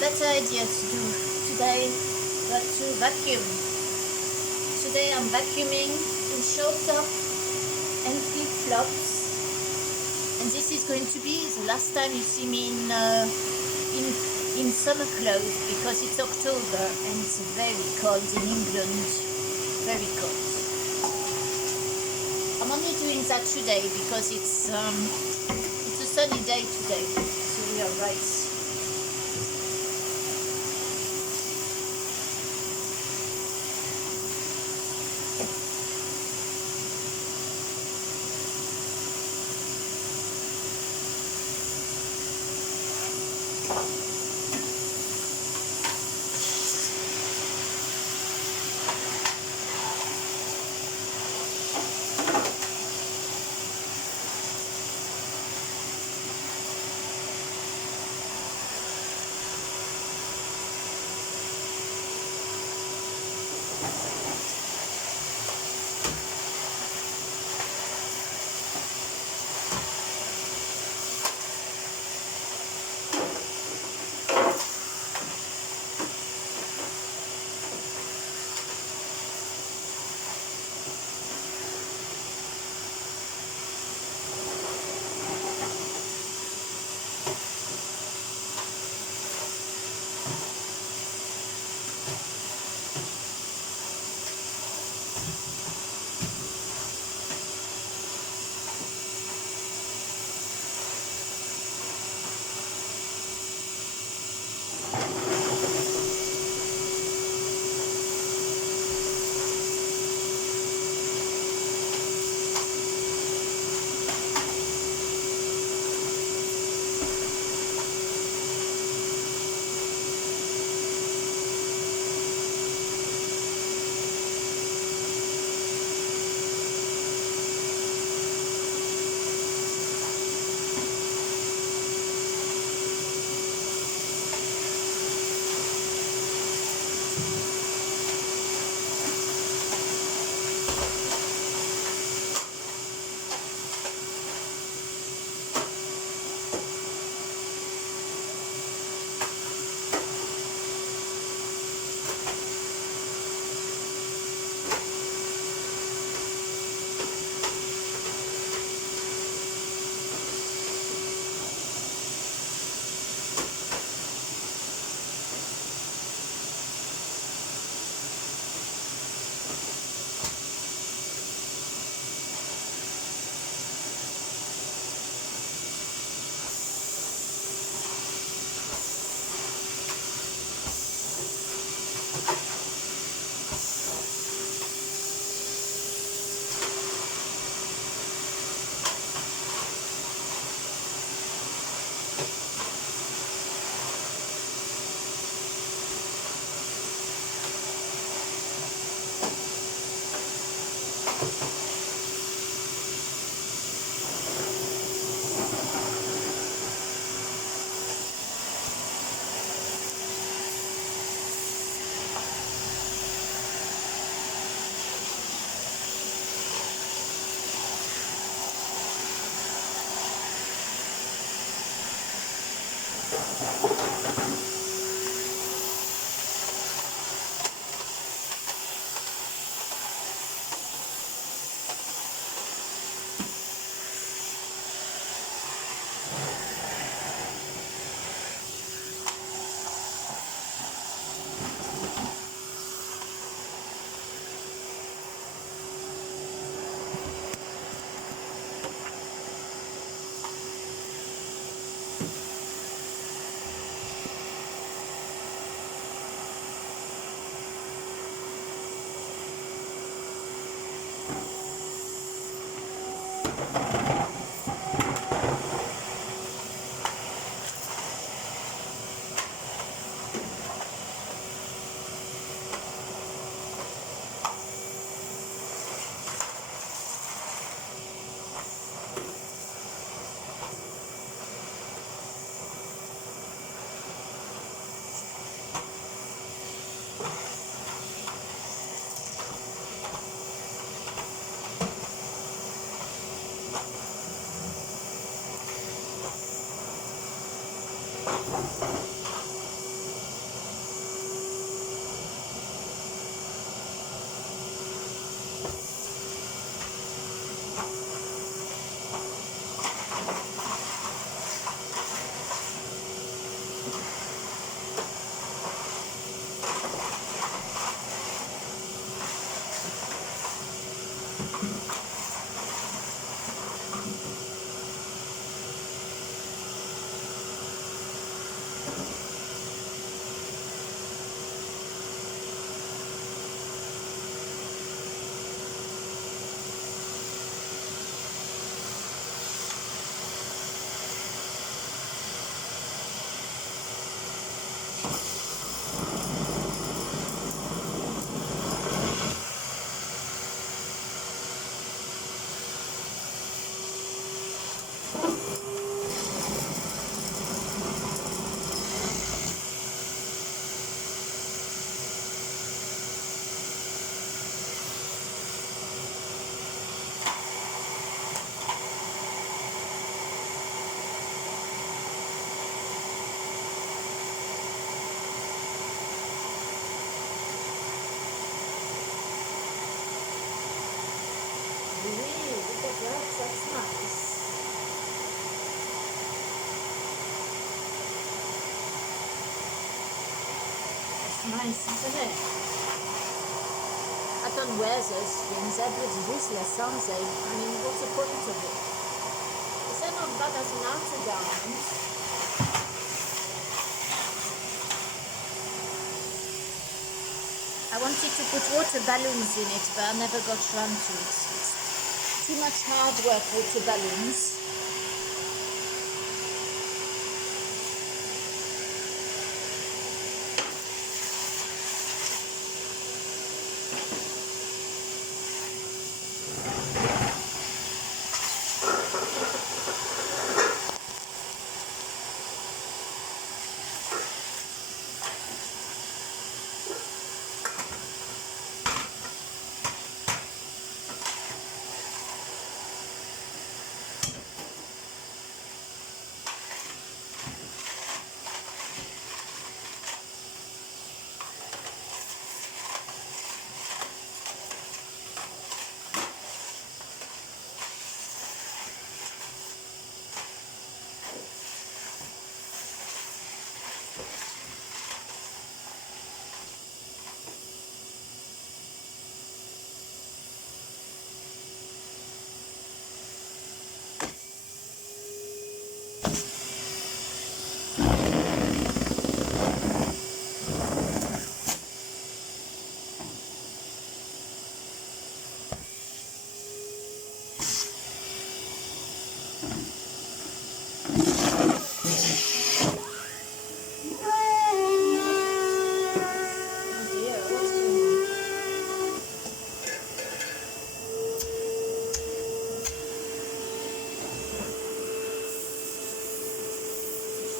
better idea to do today but to vacuum. Today I'm vacuuming in short top and flip-flops, and this is going to be the last time you see me in in summer clothes because it's October and it's very cold in England, very cold. I'm only doing that today because it's a sunny day today, so we are right. nice, isn't it? I don't wear those things. They're bloody useless, aren't they? I mean, what's the point of it? Is that not bad as an outer garment? I wanted to put water balloons in it, but I never got around to it. It's too much hard work, water balloons.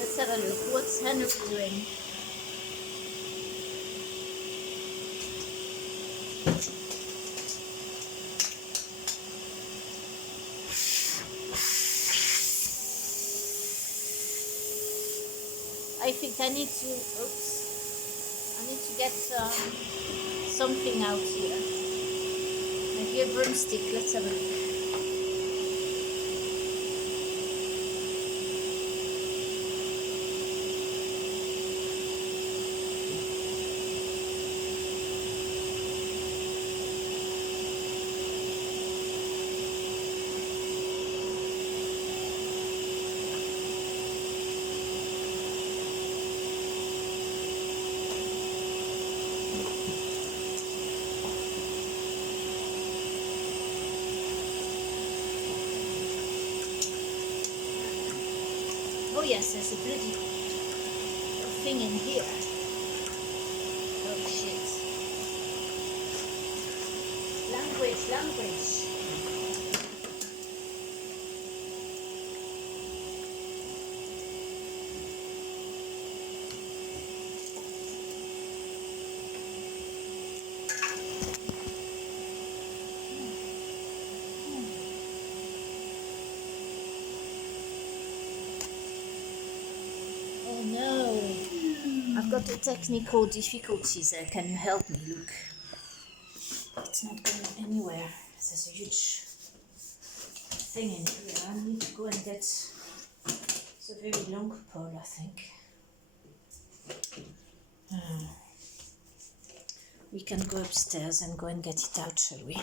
Let's have a look. What's Henrik doing? I think I need to, I need to get something out here. Maybe a broomstick. Let's have a look. Oh yes, there's a bloody thing in here. Oh shit. Language. Oh no, I've got a technical difficulties there. Can you help me? Look, it's not going anywhere. There's a huge thing in here. I need to go and get, it's a very long pole, I think. We can go upstairs and go and get it out, shall we?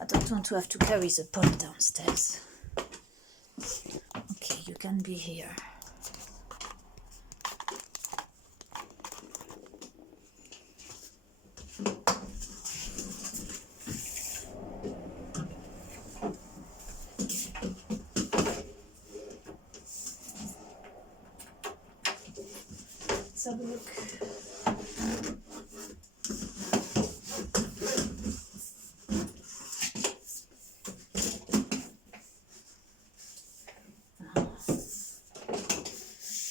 I don't want to have to carry the pole downstairs. Okay, you can be here. Let's have a look.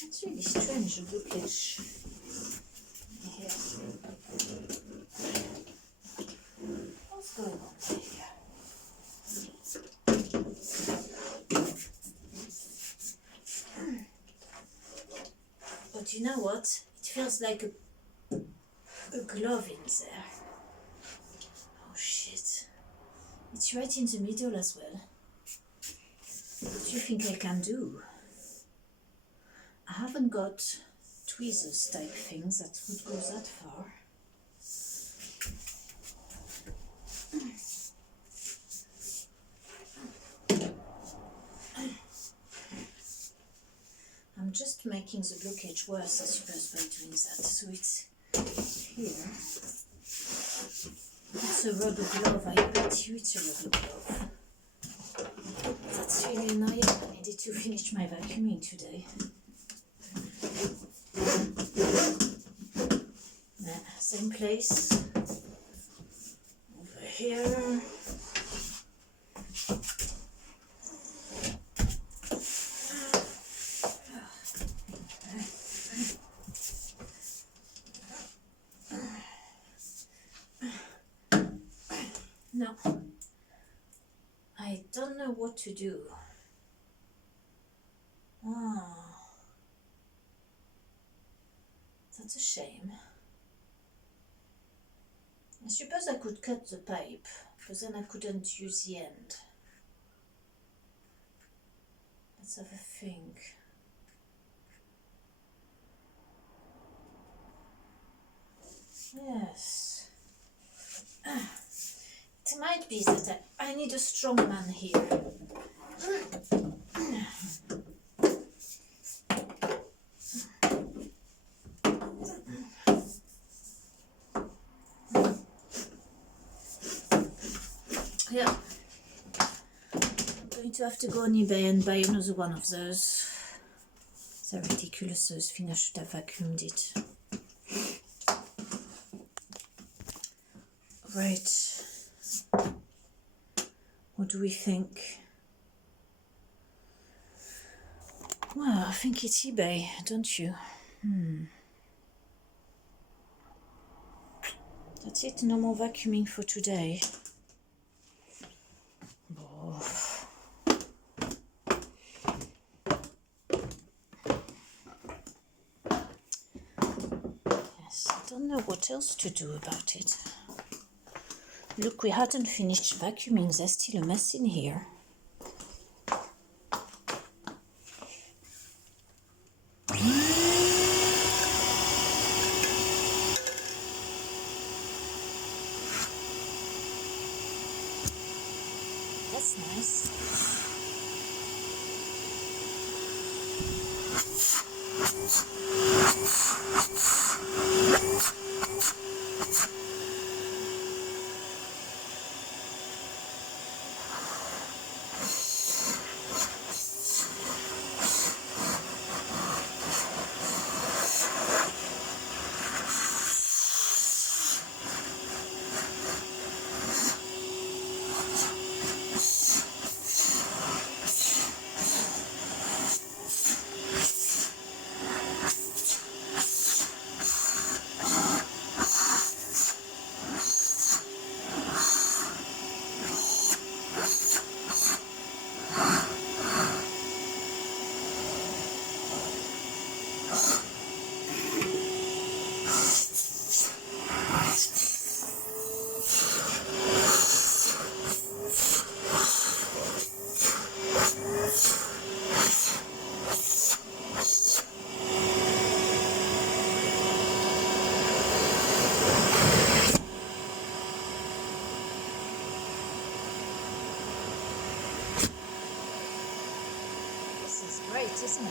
It's really strange, the blockage here. What's going on here? But you know what? It feels like a glove in there. Oh shit. It's it's right in the middle as well. What do you think I can do? I haven't got tweezers type things that would go that far. I'm just making the blockage worse, I suppose, by doing that. So it's here. It's a rubber glove. I bet you it's a rubber glove. That's really annoying. I needed to finish my vacuuming today. Yeah, same place. Over here. No, I don't know what to do. Oh, that's a shame. I suppose I could cut the pipe, but then I couldn't use the end. Let's have a think. Yes. It might be that I need a strong man here. Yeah. I'm going to have to go on eBay and buy another one of those. They're ridiculous, those things. I should have vacuumed it. Right. What do we think? Well, I think it's eBay, don't you? That's it, no more vacuuming for today. Oh. Yes, I don't know what else to do about it. Look, we hadn't finished vacuuming, there's still a mess in here. That's nice. Great, isn't it?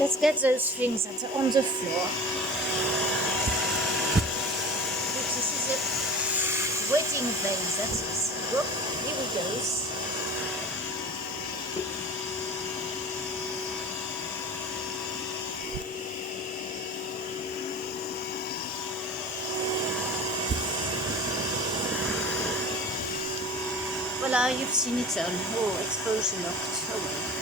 Let's get those things that are on the floor. Look, this is a wedding vase, that is. Look, here he goes. Voila, you've seen it all. Oh, exposure locked. Oh well.